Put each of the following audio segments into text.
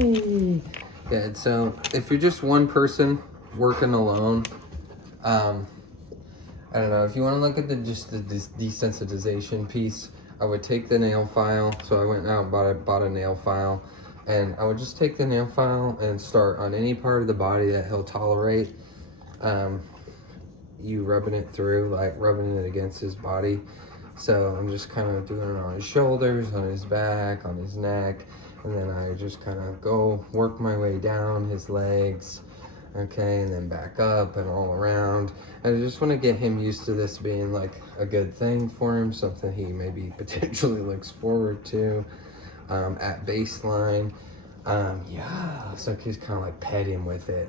Yay! Good. So if you're just one person working alone, I don't know, if you want to look at just the desensitization piece, I would take the nail file. So I went out and bought a nail file, and I would just take the nail file and start on any part of the body that he'll tolerate. You rubbing it through, like rubbing it against his body. So I'm just kind of doing it on his shoulders, on his back, on his neck, and then I just kind of go work my way down his legs, okay, and then back up and all around. And I just want to get him used to this being like a good thing for him, something he maybe potentially looks forward to at baseline. Yeah, so he's kind of like pet him with it.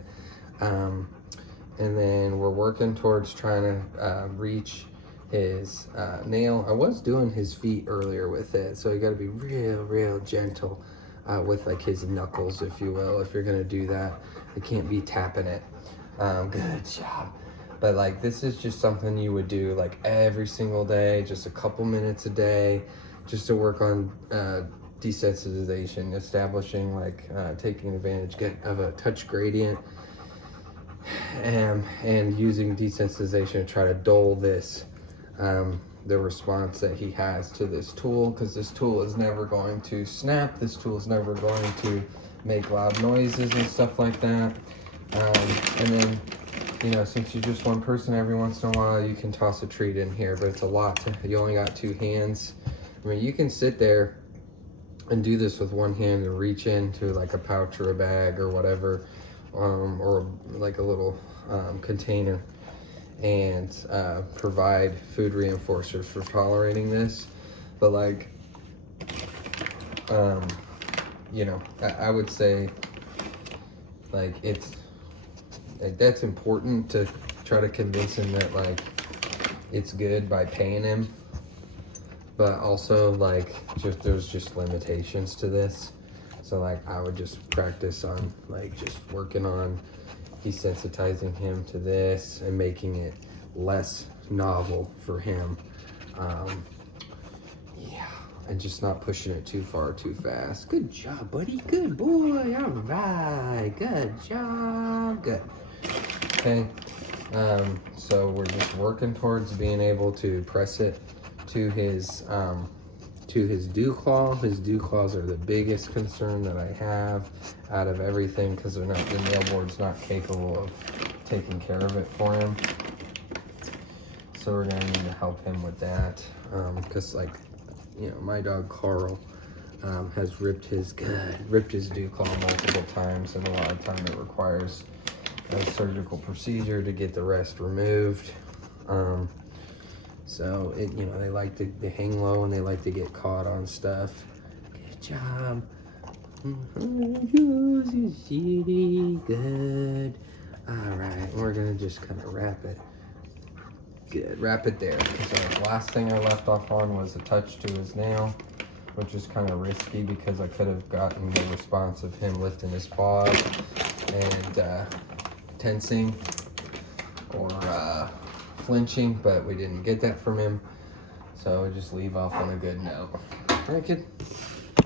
And then we're working towards trying to reach his nail. I was doing his feet earlier with it, so you got to be real gentle with like his knuckles, if you will. If you're gonna do that, you can't be tapping it. Good job. But like, this is just something you would do like every single day, just a couple minutes a day, just to work on desensitization, establishing like taking advantage of a touch gradient, and using desensitization to try to dull this the response that he has to this tool, because this tool is never going to snap. This tool is never going to make loud noises and stuff like that. And then, you know, since you're just one person, every once in a while you can toss a treat in here, but it's a lot you only got 2 hands. I mean, you can sit there and do this with one hand and reach into like a pouch or a bag or whatever, or like a little container, and provide food reinforcers for tolerating this. But like, you know, I would say like that's important to try to convince him that like it's good by paying him, but also like there's just limitations to this. So like, I would just practice on like just working on desensitizing him to this and making it less novel for him. Yeah, and just not pushing it too far too fast. Good job, buddy. Good boy. All right. Good job. Good. Okay. So we're just working towards being able to press it to his dew claw. His dew claws are the biggest concern that I have out of everything, because the nail board's not capable of taking care of it for him. So we're gonna need to help him with that, because like, you know, my dog Carl has ripped his dew claw multiple times, and a lot of time it requires a surgical procedure to get the rest removed. So it, you know, they like to hang low and they like to get caught on stuff. Good job. Good. All right, we're gonna just kind of wrap it. Good, wrap it there. So the last thing I left off on was a touch to his nail, which is kind of risky because I could have gotten the response of him lifting his paw and tensing or flinching, but we didn't get that from him. So we just leave off on a good note. All right, kid.